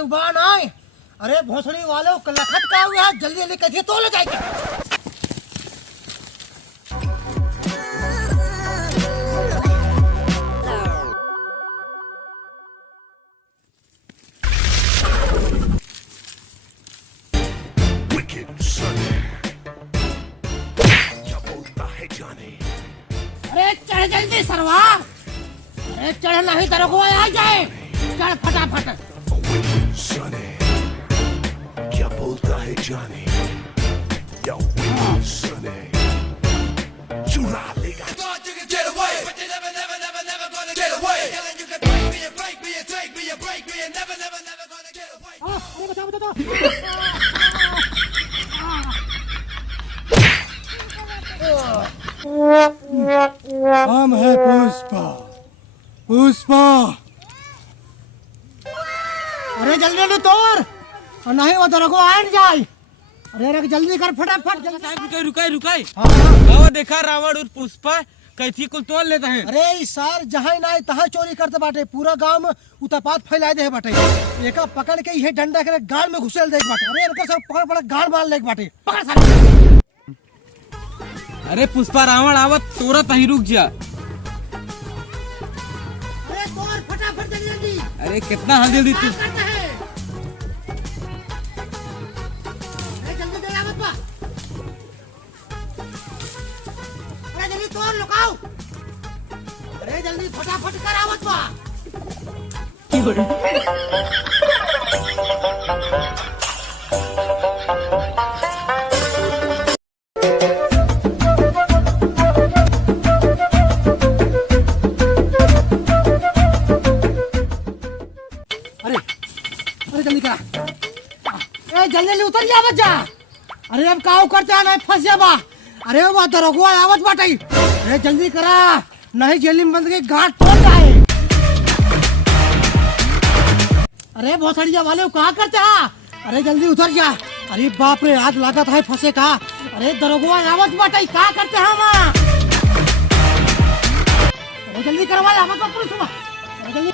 के उबान आए। अरे भोसड़ी वालों लखत का हुआ है, जल्दी जल्दी कैसे तो ले जाएगी। अरे चढ़ जल्दी सरवा, अरे चढ़ नहीं दरगुआ आ जाए, चढ़ फटाफट। क्या बोलता है जाने, या सुने चुरा लेगा। हम है पुष्पा, पुष्पा। अरे जल्दी जल्दी तोड़, और नहीं वो दरगो आ जाए। अरे रख जल्दी कर फटाफट। रुकाई रुकाई। हाँ देखा रावण और पुष्पा कैथी को तोड़ लेते हैं। अरे सार जहाँ ना तहाँ चोरी करते बाटे, पूरा गांव में उतपात फैला दे बाटे। एका पकड़ के ये डंडा के गाड़ में घुसेल दे बाटे। अरे इनका सब पकड़ पकड़ गाड़ मार ले बाटे, पकड़ सारे। अरे पुष्पा रावण आवत तुरंत ही रुक जा। अरे तोड़ फटाफट जल्दी जल्दी। अरे कितना हाँ जल्दी तू। जल्दी तोड़ लुकाओ। अरे जल्दी फटाफट कर आवत बा। अरे अरे जल्दी करा। अरे जल्दी जल्दी उतर जा बच्चा। अरे अब काऊ करते हैं, नहीं फंस जा बा। अरे वो दरोगा आवत बाटे। अरे जल्दी करा, नहीं जेल में बंद के गांठ तोड़ जाए। अरे भोसड़िया वाले कहाँ करते हैं? अरे जल्दी उतर जा। अरे बाप रे, आज लागत है फंसे का। अरे दरोगा आवत बाटे, क्या करते हैं वहाँ? अरे जल्दी करवा आवत बा पुलिस बा। अरे जल्दी।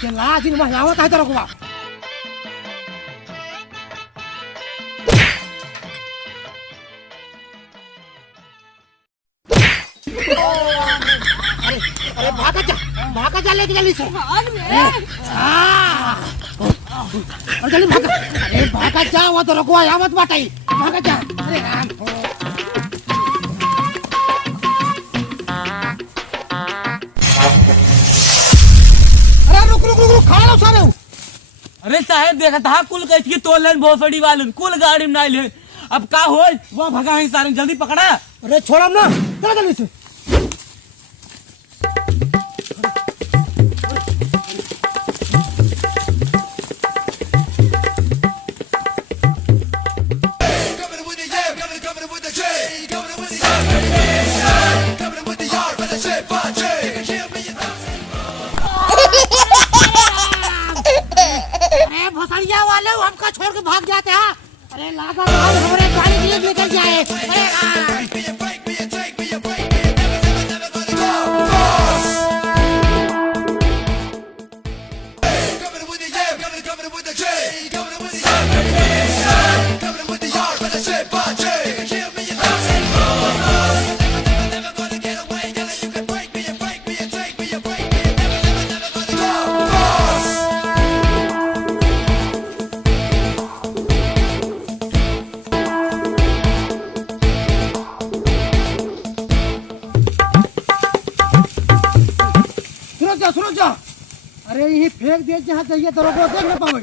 चला दिन में आवत है दरोगा। अरे भागा जा लेके जल्दी से। और जल्दी भागा। अरे भागा जा, वो तो रुकवा आवत बाटे, भागा जा। अरे राम। अरे रुक रुक रुक, खा लो सारे। अरे साहेब देखा था कुल कैसे तोड़ लेन भोसड़ी वाले कुल गाड़ी में नहीं ले। अब का हो वो भगा है सारे, जल्दी पकड़ा। अरे छोड़ हम ना, चला जल्दी से। अरे भोसड़िया वाले हमका छोड़ के भाग जाते हैं। अरे लागा हमारे गाड़ी के लिए लेकर जाए। सुनो जा। अरे यही फेंक दिए जहाँ चाहिए तो रोको, देख ना पाओ।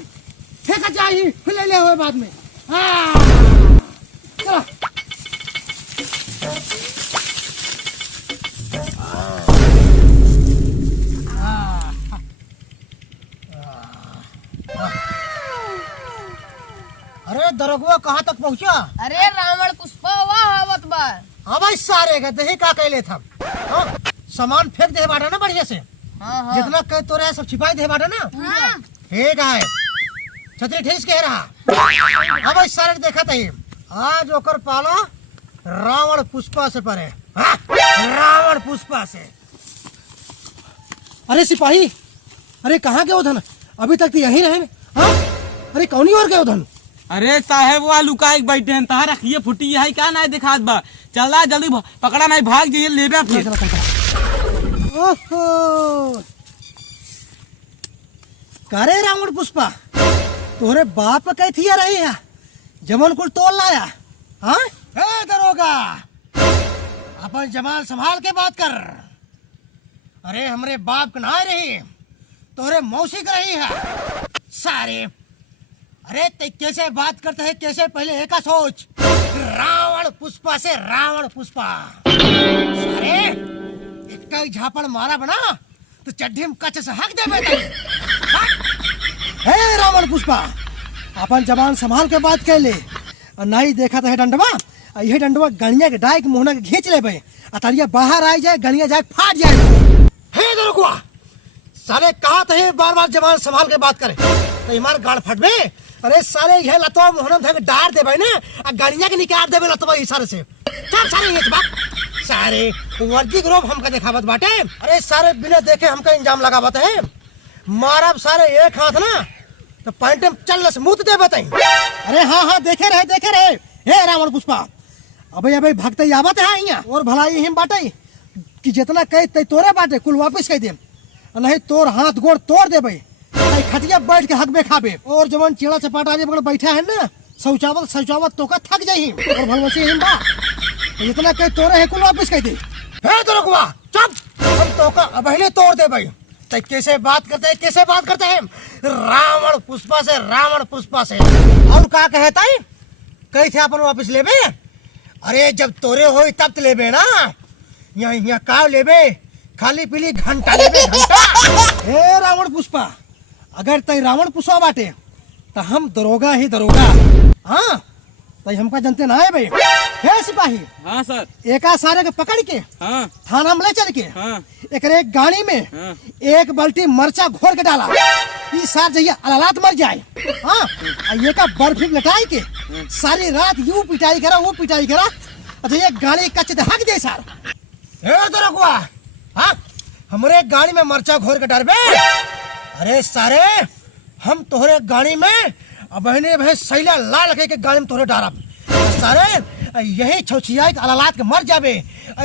फेंका चाहिए फिर ले ले हुए बाद में। चलो अरे दरोगा कहाँ तक पहुँचा? अरे रावण पुष्पा हुआ आवत बा। हाँ भाई सारे गए दही का कैले था। सामान फेंक दे बाटा ना बढ़िया से। हाँ। जितना कह तो रहा सब छिपाई दे बाटा ना। हाँ। ठीक है, छतरी ठेस कह रहा। अब इस सारे देखा था आज ओकर पाला रावण पुष्पा से परे। हाँ? रावण पुष्पा से। अरे सिपाही, अरे कहाँ गए उधन? अभी तक तो यहीं रहे। हाँ? अरे कौनी और गए उधन? अरे साहेब वहाँ लुकाई बैठे हैं तहां रखिए फुटी है क्या ना दिखात बा। चला जल्दी पकड़ा नहीं भाग जाइए लेबे फिर। ओहो, करे रावण पुष्पा, तोरे बाप कही थी रही है जमन कुल तोल लाया। हाँ? ए दरोगा, अपन जमाल संभाल के बात कर। अरे हमरे बाप का ना रही, तोरे मौसी का रही है सारे। अरे ते कैसे बात करते हैं, कैसे पहले एक का सोच। रावण पुष्पा से रावण पुष्पा सारे, एक का झापड़ मारा बना तो चड्ढी में कच्चे से हक दे बेटा। हे रावण पुष्पा, अपन जबान संभाल के बात कर ले। और नहीं देखा तो है डंडवा, यही डंडवा गणिया के डाय के मुहना के खींच ले भाई। अतरिया बाहर आई जाए, गणिया जाए फाट जाए। हे दरोगा, साले कहा तो है बार बार जबान संभाल के बात करे तो इमार गाड़ फट बे। अरे साले यह लतवा मुहना धके डार दे भाई ना, और गणिया के निकाल देबे लतवा इशारे से। चल सारे ये बात सारे वर्दी ग्रुप हमका दिखावत बाटे। अरे सारे बिना देखे हमका इंजाम लगावत है। मारब सारे एक हाथ ना तो पैंट में चल मुत दे बताई। अरे हाँ हाँ देखे रहे। हे रावण पुष्पा, अबे भगते आवत है यहाँ और भलाई हिम बाटे कि जितना कहे तोरे बाटे कुल वापस कह दे, नहीं तोर हाथ गोड़ तोड़ दे भाई। खटिया बैठ के हक में खाबे और जवन चेड़ा चपाटा आगे पकड़ बैठा है ना, शौचावत तो का थक जाही और भलवसी हिम बा। जितना कहे तोरे है कुल वापस कह दे। हे दरोगा चुप, हम तो का अबहिले तोड़ दे भाई। तो कैसे बात करते हैं रावण पुष्पा से। और का कहता है कही थे अपन वापस लेबे। अरे जब तोरे हो तब तो लेबे ना, यहाँ का लेबे, खाली पीली घंटा लेबे घंटा। हे रावण पुष्पा, अगर तय रावण पुष्पा बाटे तो हम दरोगा ही दरोगा। हाँ तय हमका जनते ना है भाई। हे सिपाही, हाँ सर। एका सारे के पकड़ के हाँ थाना में ले चल के हाँ एक गाड़ी में हाँ। एक बाल्टी मरचा घोर के डाला, इस सार जहिया अलालात मर जाए। हाँ ये का बर्फी लटाई के सारी रात यूं पिटाई करा वो पिटाई करा। अच्छा ये गाड़ी कच्चे ते हक दे सार। ए दरोगा, हाँ हमरे गाड़ी में मरचा घोर के डालबे। अरे सारे हम तोहरे गाड़ी में बहने भाई सैला लाल के गाड़ी में तोहरे डारब सारे। यही छौछिया के अलालात के मर जाबे,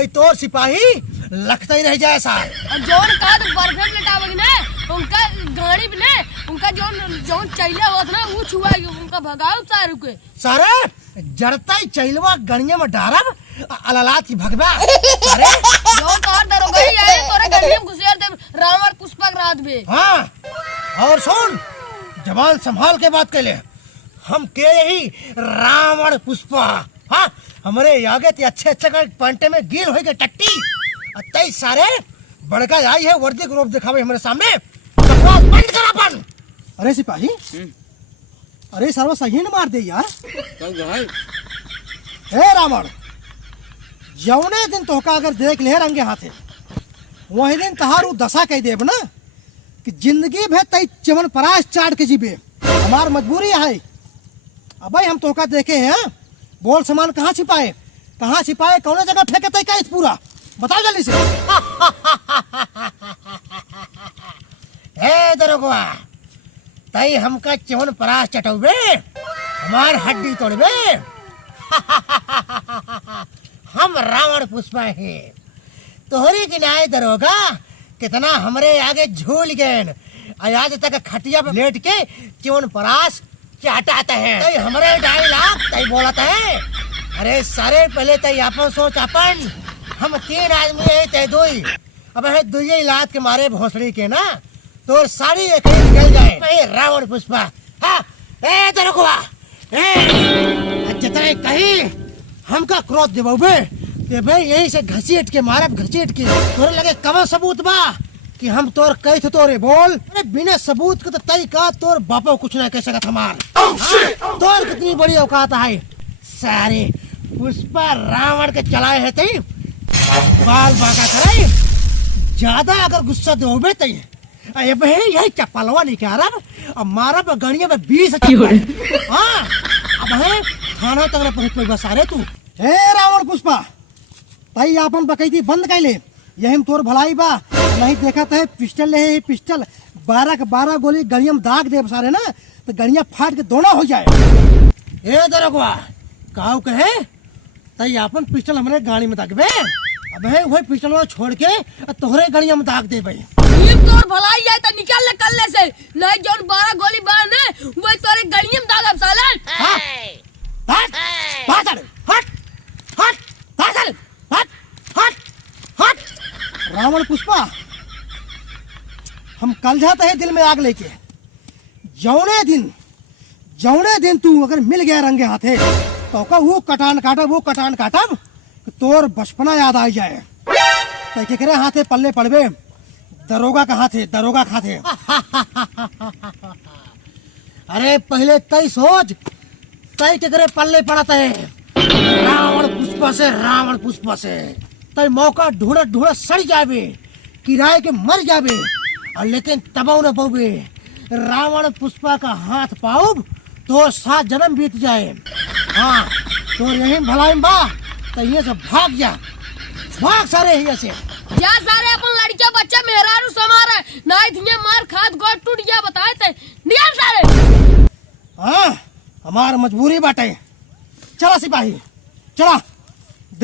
तोर सिपाही लखते ही रह जाए सार। और जोन का बर्फे में लटावगी ना उनका गाड़ी में ना उनका जोन चैला होत ना वो छुआ उनका भगाओ सारू के सारे। जड़ता ही चैलवा गणिया में डारब अलालात की भगवा सारे। जोन तोर दरोगा ही आए तोरे गड्ढे में घुसेर दे रावण पुष्पा के रात में। हाँ और सुन, जबान संभाल के बात कर ले। हम के यही रावण पुष्पा। हाँ हमारे आगे ते अच्छे का पंटे में गिल हो गए टट्टी। अतई सारे बड़का आई है वर्दी ग्रुप दिखावे हमारे सामने, बकवास बंद कर अपन। अरे सिपाही, अरे सर्व सही न मार दे यार। हे रावण, जौने दिन तोहका अगर देख ले रंगे हाथे वही दिन तहारू दशा कह देब ना कि जिंदगी भर तई चमन परास चाट के जीबे। हमार मजबूरी है। अब हम तोहका देखे हैं, बोल सामान कहाँ छिपाए कौन जगह फेंके तई का पूरा बता जल्दी से। हे दरोगा, तई हमका चमन परास चटौबे, हमार हड्डी तोड़बे। हम रावण पुष्पा है तोहरी के लिए दरोगा कितना हमरे आगे झूल गए। आज तक खटिया पे लेट के चोन परास चाटाते हैं। तई हमरे डायलॉग तई बोलता है। अरे सारे पहले तई अपन सोच अपन, हम 3 आदमी है तय दोई। अब है दुई लात के मारे भोसड़ी के ना तो सारी एक निकल जाए। रावण पुष्पा। हाँ ए दरोगा, जितने कही हमका क्रोध देबे कि भाई यही से घसीट के मारब तोरे लगे कम सबूत बा कि हम तोर कही थे तोरे बोल। अरे बिना सबूत के तो तई का तोर बापो कुछ ना कह सकत हमार। तोर कितनी बड़ी औकात है सारे। पुष्पा रावण के चलाए है तई बाल बाका करे। ज्यादा अगर गुस्सा दोबे तई अरे भाई यही चप्पलवा निकालब और मारब गणिया में 20। हाँ अब है थाना तक पहुंच पे सारे तू। हे रावण पुष्पा तई आपन बकैती बंद कैले यही में तोर भलाई बा नहीं देखत है पिस्टल ले है पिस्टल 12 के 12 गोली गड़िया में दाग दे सारे ना तो गड़िया फाट के दोनों हो जाए। ए दरोगवा काऊ कहे तई आपन पिस्टल हमरे गाड़ी में दागबे अब है वही पिस्टल छोड़ के तोहरे गड़िया में दाग दे भाई। ये तोर भलाई जाए तो निकाल ले कल्ले से नहीं जोन 12 गोली बार ने वही तोरे गड़िया में दागब सालन। हाँ हट हट हट हट हट हट हट हट रावण पुष्पा हम कल जाते हैं दिल में आग लेके जौने दिन तू अगर मिल गया रंगे हाथे तो का वो कटान काटब तोर बचपना याद आ जाए तो केकरे हाथे पल्ले पड़बे दरोगा का हाथे दरोगा खाते। अरे पहले तई सोच तई केकरे पल्ले पड़ता है रावण पुष्पा से तई मौका ढूंढत सड़ जाबे किराए के मर जाबे और लेकिन तबाव न पाओगे रावण पुष्पा का हाथ पाओ तो 7 जन्म बीत जाए। हाँ तो यही भलाई बा तो ये सब भाग सारे ये से या सारे अपन लड़कियां बच्चा मेहरारू समारा नहीं दिए मार खाद गोड़ टूट गया बताए थे निकल सारे। हाँ हमार मजबूरी बाटे चला सिपाही चला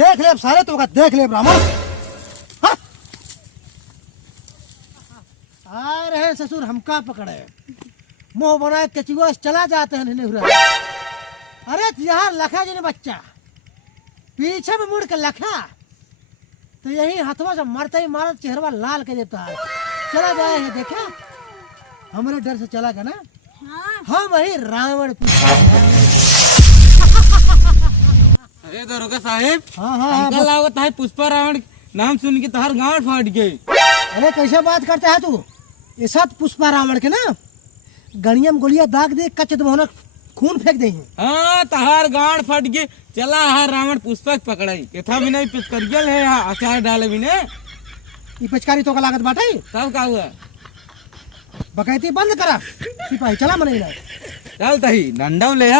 देख ले सारे तो देख ले ब्राह्मण। हाँ? आ रहे ससुर हमका पकड़े मुंह बनाए कचुआ चला जाते हैं नहीं। अरे यहाँ लखा जी ने बच्चा पीछे में मुड़ के लखा तो यही हथवा से मरते ही मारा चेहरा लाल कर देता है चला जाए है देखा हमारे डर से चला गया ना। हाँ वही रावण पुष्पा। अरे दरोगा साहेब हाँ अंकल लागत है पुष्पा रावण नाम सुन के तहार गांड फाट गई। अरे कैसे बात करता है तू ये सब पुष्पा रावण के ना गड़िया में गोलियां दाग दे कच्चे दबोना खून फेंक दे। हाँ तहार गांड फट गई चला हार रावण पुष्पक पकड़ाई केथा भी नहीं पिचकरियल है यहाँ अचार डाले भी ने ये पिचकारी तो का लागत बाटे तब का हुआ बकैती बंद करा सिपाही चला मने चल तही डंडा ले हम